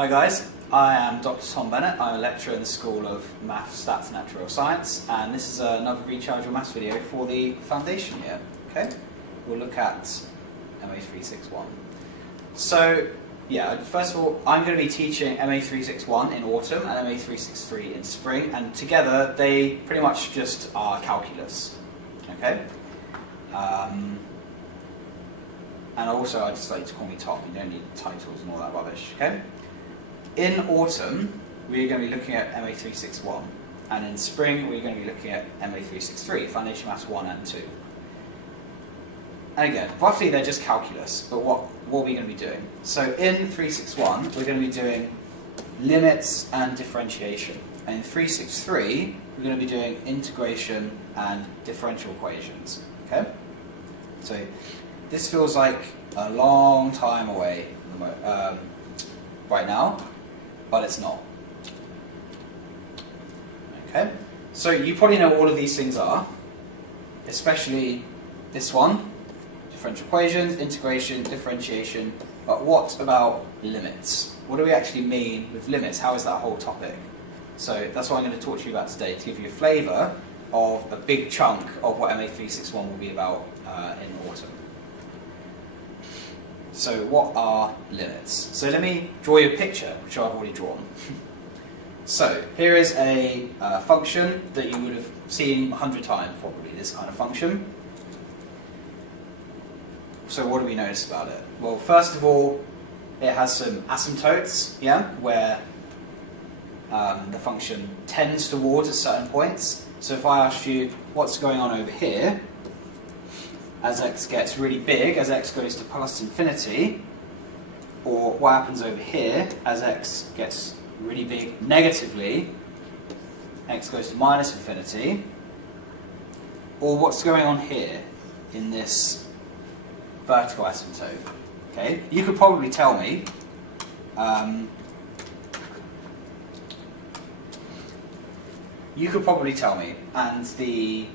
Hi guys, I am Dr. Tom Bennett. I'm a lecturer in the School of Maths, Stats and Natural Science, and this is another Recharge Your Maths video for the foundation year. Okay, we'll look at MA361. So, yeah, first of all, I'm going to be teaching MA361 in autumn and MA363 in spring, and together they pretty much just are calculus. Okay. And also, I just like you to call me Tom. You don't need titles and all that rubbish. Okay. In autumn, we're going to be looking at MA361, and in spring, we're going to be looking at MA363, Foundation Maths 1 and 2. And again, roughly they're just calculus, but what are we going to be doing? So in 361, we're going to be doing limits and differentiation. And in 363, we're going to be doing integration and differential equations. Okay? So this feels like a long time away right now, but it's not. Okay? So you probably know all of these things are, especially this one, differential equations, integration, differentiation, but what about limits? What do we actually mean with limits? How is that whole topic? So that's what I'm going to talk to you about today, to give you a flavour of a big chunk of what MA361 will be about in autumn. So what are limits? So let me draw you a picture, which I've already drawn. So here is a function that you would have seen 100 times, probably, this kind of function. So what do we notice about it? Well, first of all, it has some asymptotes, yeah, where the function tends towards at certain points. So if I asked you what's going on over here, as x gets really big, as x goes to plus infinity, or what happens over here, as x gets really big negatively, x goes to minus infinity, or what's going on here in this vertical asymptote. Okay, you could probably tell me. And the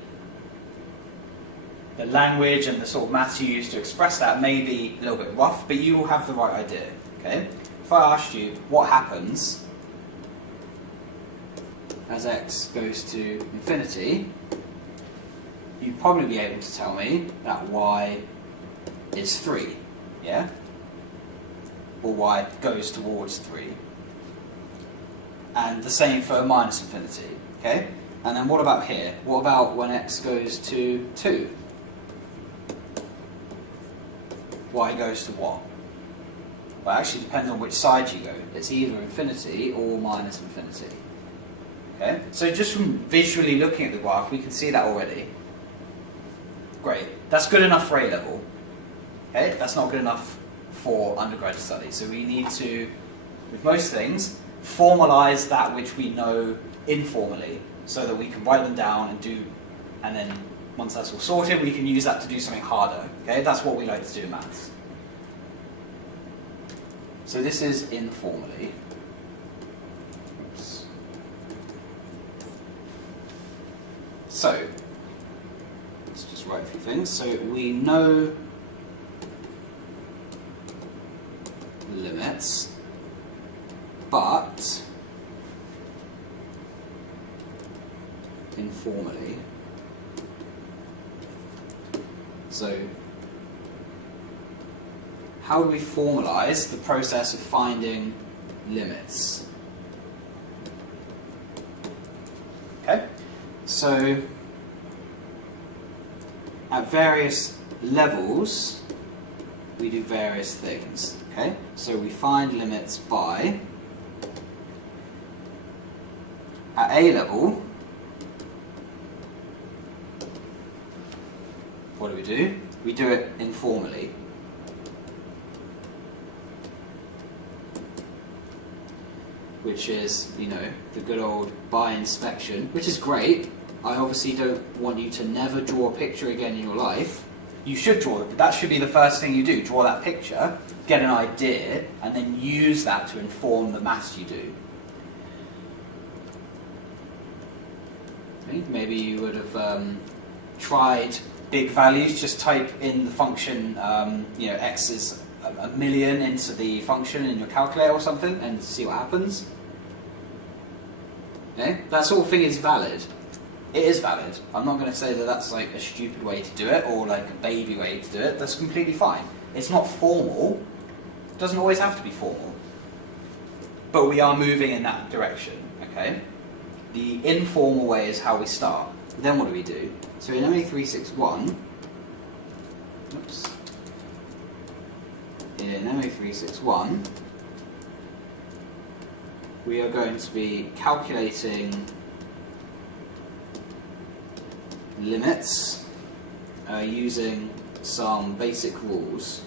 language and the sort of maths you use to express that may be a little bit rough, but you will have the right idea. Okay? If I asked you what happens as x goes to infinity, you'd probably be able to tell me that y is 3, yeah? Or y goes towards 3. And the same for minus infinity, okay? And then what about here? What about when x goes to 2? Y goes to what? Well, it actually depends on which side you go. It's either infinity or minus infinity. Okay? So just from visually looking at the graph, we can see that already. Great. That's good enough for A-level. Okay? That's not good enough for undergraduate studies. So we need to, with most things, formalize that which we know informally, so that we can write them down and then once that's all sorted, we can use that to do something harder. Okay, that's what we like to do in maths. So this is informally. Oops. So let's just write a few things. So we know limits, but informally. So how do we formalize the process of finding limits? Okay, so at various levels we do various things. Okay, so we find limits by, at A level, what do? We do it informally. Which is, you know, the good old by inspection, which is great. I obviously don't want you to never draw a picture again in your life. You should draw it, but that should be the first thing you do. Draw that picture, get an idea, and then use that to inform the maths you do. Maybe you would have tried big values, just type in the function, you know, x is a million into the function in your calculator or something and see what happens. Okay? That sort of thing is valid. It is valid. I'm not going to say that that's like a stupid way to do it or like a baby way to do it. That's completely fine. It's not formal. It doesn't always have to be formal. But we are moving in that direction. Okay? The informal way is how we start. Then what do? So in MA361, oops. In MA361, we are going to be calculating limits using some basic rules.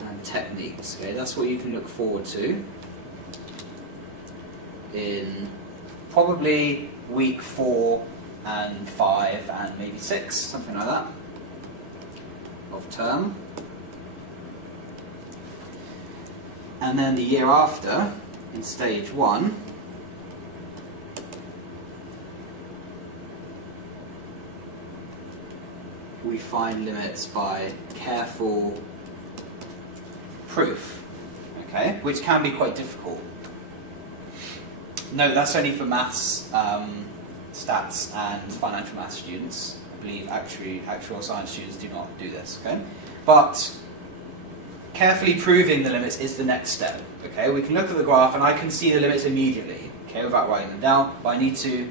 And techniques. Okay, that's what you can look forward to in probably week 4 and 5 and maybe 6, something like that, of term. And then the year after, in stage 1, we find limits by careful proof, okay, which can be quite difficult. No, that's only for maths, stats and financial maths students. I believe actual science students do not do this, okay? But carefully proving the limits is the next step, okay? We can look at the graph and I can see the limits immediately, okay, without writing them down, but I need to,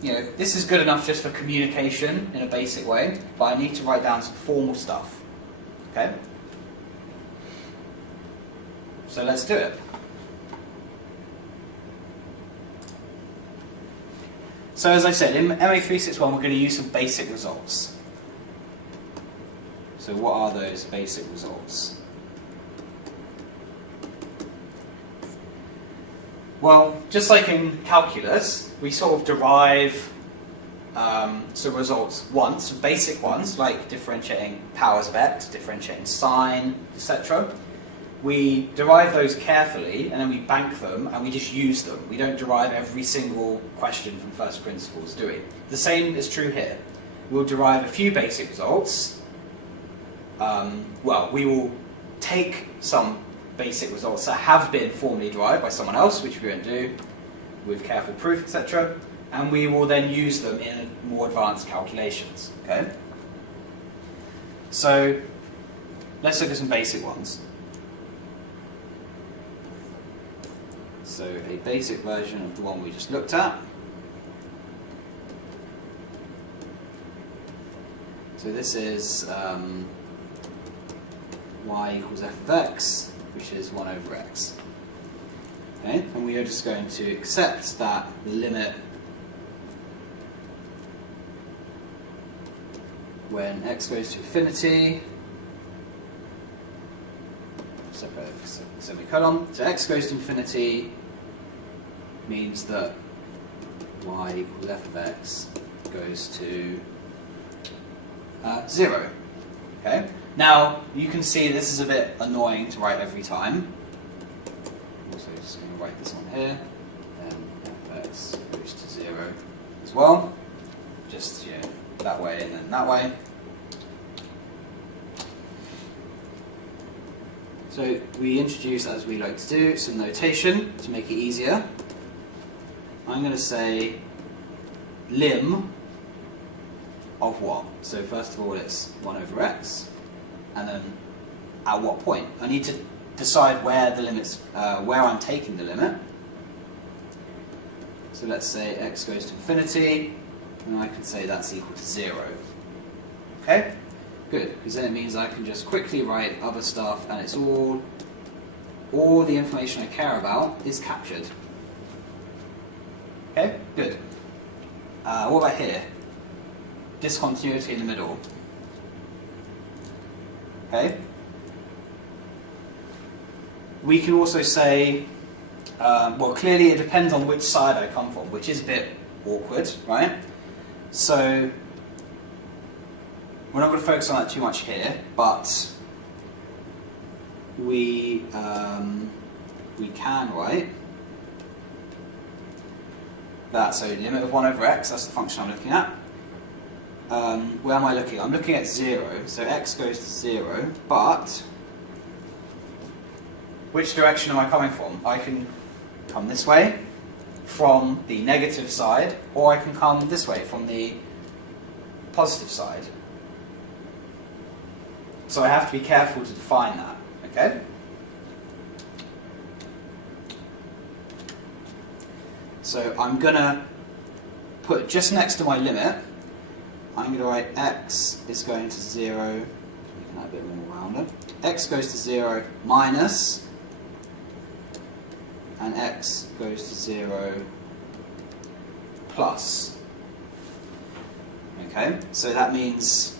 this is good enough just for communication in a basic way, but I need to write down some formal stuff, okay? So let's do it. So as I said, in MA361 we're going to use some basic results. So what are those basic results? Well, just like in calculus, we sort of derive some results once, basic ones, like differentiating powers of x, differentiating sine, etc. We derive those carefully, and then we bank them, and we just use them. We don't derive every single question from first principles, do we? The same is true here. We'll derive a few basic results. We will take some basic results that have been formally derived by someone else, which we won't do, with careful proof, etc., and we will then use them in more advanced calculations. Okay? So let's look at some basic ones. So a basic version of the one we just looked at. So this is y equals f of x, which is 1 over x. Okay? And we are just going to accept that the limit when x goes to infinity, separate semicolon, so x goes to infinity means that y equals f of x goes to 0. Okay? Now, you can see this is a bit annoying to write every time. Also, just going to write this on here, and f of x goes to 0 as well. Just, that way and then that way. So we introduce, as we like to do, some notation to make it easier. I'm going to say lim of what? So first of all it's 1 over x, and then at what point? I need to decide where the limits, where I'm taking the limit. So let's say x goes to infinity, and I can say that's equal to 0. Okay? Good, because then it means I can just quickly write other stuff, and it's all the information I care about is captured. Okay, good. What about here? Discontinuity in the middle. Okay. We can also say, clearly it depends on which side I come from, which is a bit awkward, right? So we're not going to focus on that too much here, but we can write that. So limit of 1 over x, that's the function I'm looking at. where am I looking? I'm looking at 0, so x goes to 0, but which direction am I coming from? I can come this way from the negative side, or I can come this way from the positive side. So I have to be careful to define that, okay? So I'm going to put just next to my limit, I'm going to write x is going to 0, making that a bit more rounded. X goes to 0 minus, and x goes to 0 plus. Okay, so that means,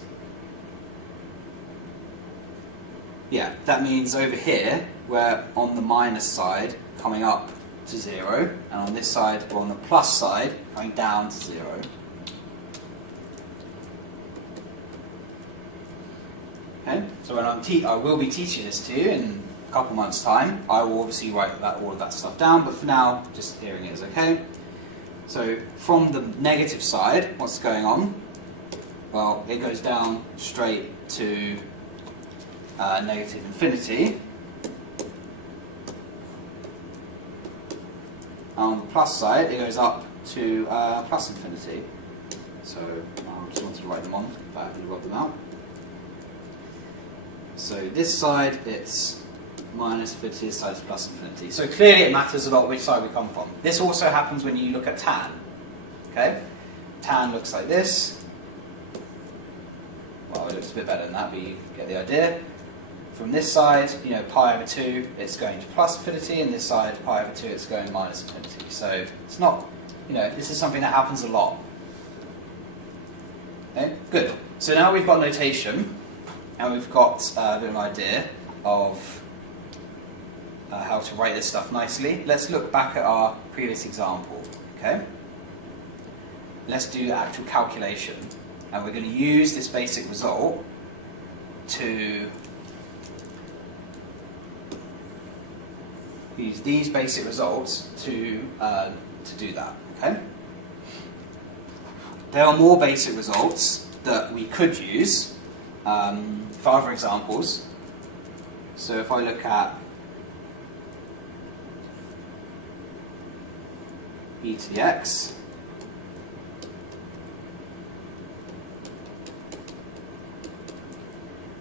yeah, that means over here we're on the minus side coming up to 0, and on this side we're on the plus side going down to 0. Okay, so when I will be teaching this to you in a couple months' time, I will obviously write all of that stuff down, but for now, just hearing it is okay. So from the negative side, what's going on? Well, it goes down straight to negative infinity. On the plus side, it goes up to plus infinity. So I just wanted to write them on, but I haven't got them out. So this side, it's minus infinity, this side is plus infinity. So clearly it matters a lot which side we come from. This also happens when you look at tan. Okay? Tan looks like this. Well, it looks a bit better than that, but you get the idea. From this side, you know, pi over 2, it's going to plus infinity, and this side, pi over 2, it's going minus infinity. So it's not, you know, this is something that happens a lot. Okay, good. So now we've got notation, and we've got a bit of an idea of how to write this stuff nicely. Let's look back at our previous example. Okay? Let's do the actual calculation, and we're going to use this basic result to use these basic results to do that. Okay? There are more basic results that we could use for other examples. So if I look at e to the x,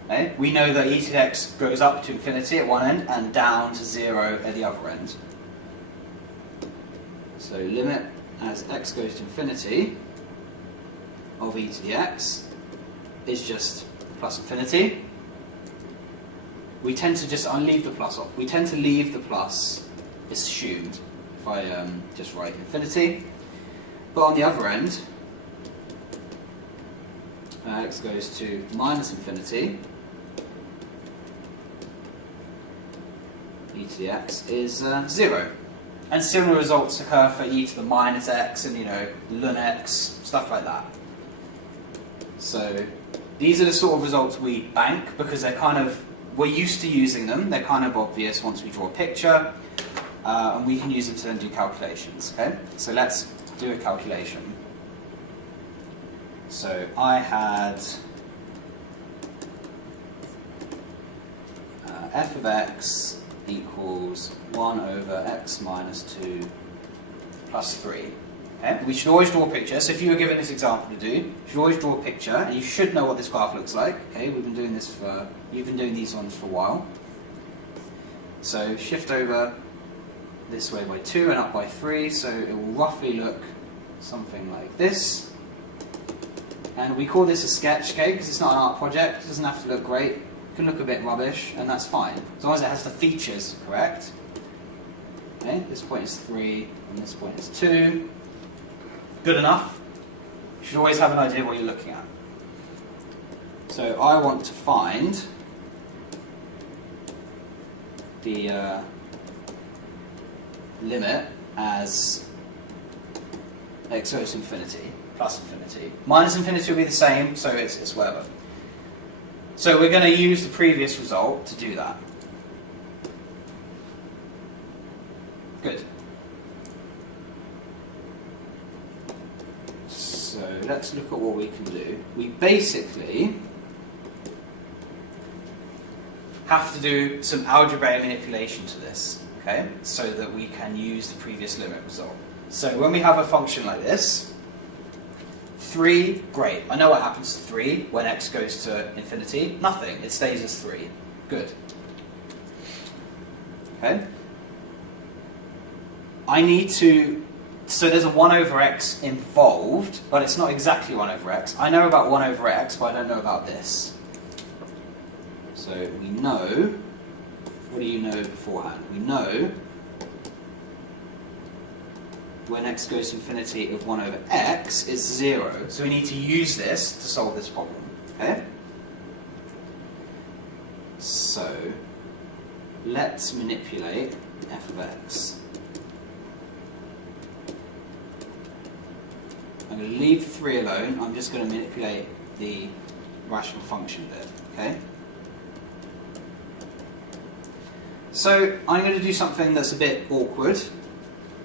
okay, we know that e to the x goes up to infinity at one end and down to 0 at the other end. So limit as x goes to infinity of e to the x is just plus infinity. We tend to just leave the plus off. We tend to leave the plus assumed if I just write infinity. But on the other end, x goes to minus infinity, e to the x is 0. And similar results occur for e to the minus x and, you know, ln x, stuff like that. So these are the sort of results we bank because they're kind of, we're used to using them, they're kind of obvious once we draw a picture, and we can use them to then do calculations. Okay? So let's do a calculation. So I had f of x equals 1 over x minus 2 plus 3. Okay? We should always draw a picture. So if you were given this example to do, you should always draw a picture, and you should know what this graph looks like. Okay? We've been doing this for, you've been doing these ones for a while. So shift over this way by 2 and up by 3, so it will roughly look something like this. And we call this a sketch, okay, because it's not an art project, it doesn't have to look great. It can look a bit rubbish, and that's fine, as long as it has the features correct. Okay, this point is 3, and this point is 2. Good enough. You should always have an idea what you're looking at. So I want to find the limit as x goes to infinity, plus infinity. Minus infinity will be the same, so it's whatever. So we're going to use the previous result to do that. Good. So let's look at what we can do. We basically have to do some algebraic manipulation to this, okay, so that we can use the previous limit result. So when we have a function like this, 3, great. I know what happens to 3 when x goes to infinity. Nothing. It stays as 3. Good. Okay. I need to... So there's a 1 over x involved, but it's not exactly 1 over x. I know about 1 over x, but I don't know about this. So we know... What do you know beforehand? We know when x goes to infinity of 1 over x is 0. So we need to use this to solve this problem. Okay? So let's manipulate f of x. I'm going to leave 3 alone. I'm just going to manipulate the rational function bit. Okay? So I'm going to do something that's a bit awkward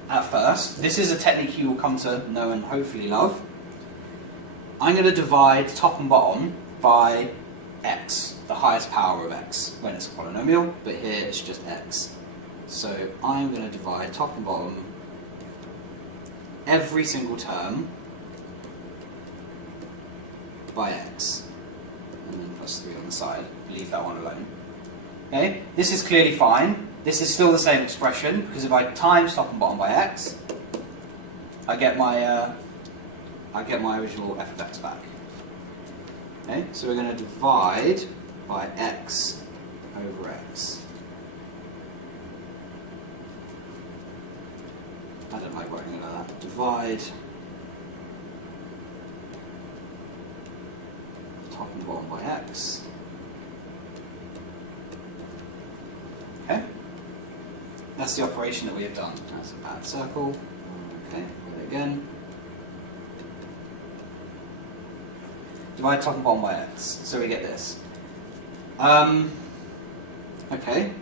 at first. This is a technique you will come to know and hopefully love. I'm going to divide top and bottom by x, the highest power of x, when it's a polynomial, but here it's just x. So I'm going to divide top and bottom every single term by x, and then plus 3 on the side. Leave that one alone. Okay, this is clearly fine. This is still the same expression, because if I times top and bottom by x, I get my original f of x back. Okay, so we're going to divide by x over x. I don't like writing it like that. Divide top and bottom by x. Okay, that's the operation that we have done. That's a bad circle. Okay, do it again. Divide top and bottom by x, so we get this. Okay,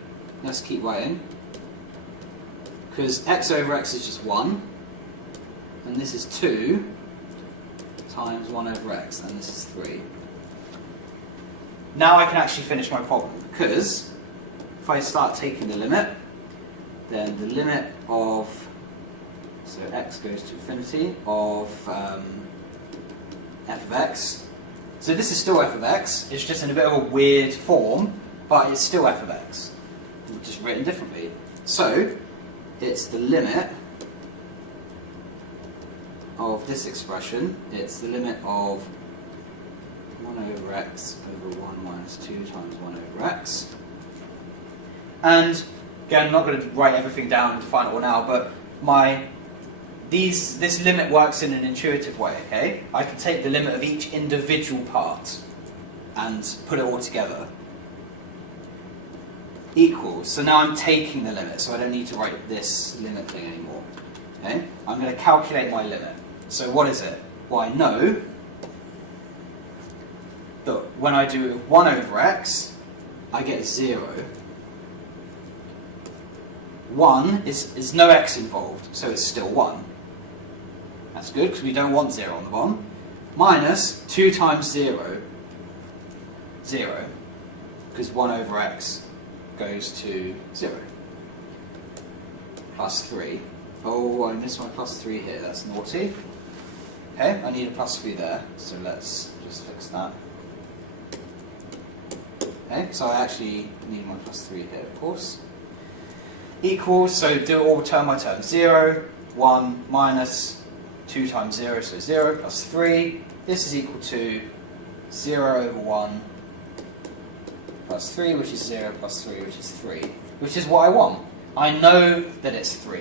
let's keep writing. Because x over x is just 1, and this is 2 times 1 over x, and this is 3. Now I can actually finish my problem, because if I start taking the limit, then the limit of, so x goes to infinity, of f of x. So this is still f of x, it's just in a bit of a weird form, but it's still f of x, just written differently. So it's the limit of this expression, it's the limit of 1 over x over 1 minus 2 times 1 over x. And again, I'm not going to write everything down to find it all now, but this limit works in an intuitive way, okay? I can take the limit of each individual part and put it all together. Equals, so now I'm taking the limit, so I don't need to write this limit thing anymore. Okay? I'm going to calculate my limit. So what is it? Well, I know that when I do 1 over x, I get 0. 1 is no x involved, so it's still 1. That's good, because we don't want 0 on the bottom. Minus 2 times 0, 0, because 1 over x goes to 0. Plus 3. Oh, I missed my plus 3 here, that's naughty. Okay, I need a plus 3 there, so let's just fix that. Okay, so I actually need my plus 3 here, of course. Equals, so do it all term by term. 0, 1, minus 2 times 0, so 0, plus 3. This is equal to 0 over 1 plus 3, which is 0, plus 3, which is 3. Which is what I want. I know that it's 3.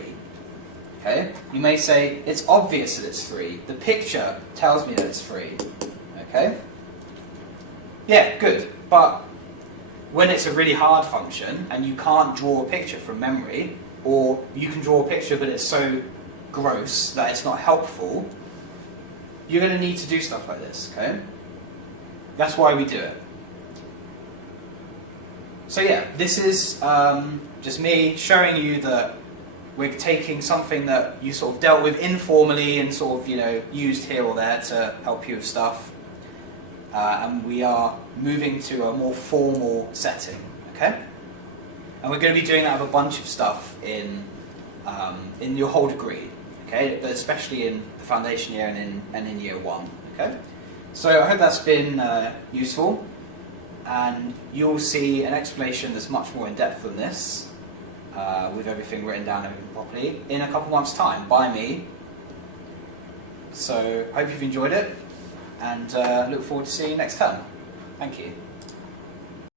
Okay? You may say, it's obvious that it's 3. The picture tells me that it's 3. Okay? Yeah, good. But when it's a really hard function and you can't draw a picture from memory, or you can draw a picture but it's so gross that it's not helpful, you're going to need to do stuff like this, okay? That's why we do it. So yeah, this is just me showing you that we're taking something that you sort of dealt with informally and sort of, used here or there to help you with stuff, and we are moving to a more formal setting, okay? And we're going to be doing that with a bunch of stuff in your whole degree, okay? But especially in the foundation year and in year one, okay? So I hope that's been useful, and you'll see an explanation that's much more in depth than this, with everything written down and everything properly, in a couple months' time by me. So I hope you've enjoyed it, and look forward to seeing you next term. Thank you.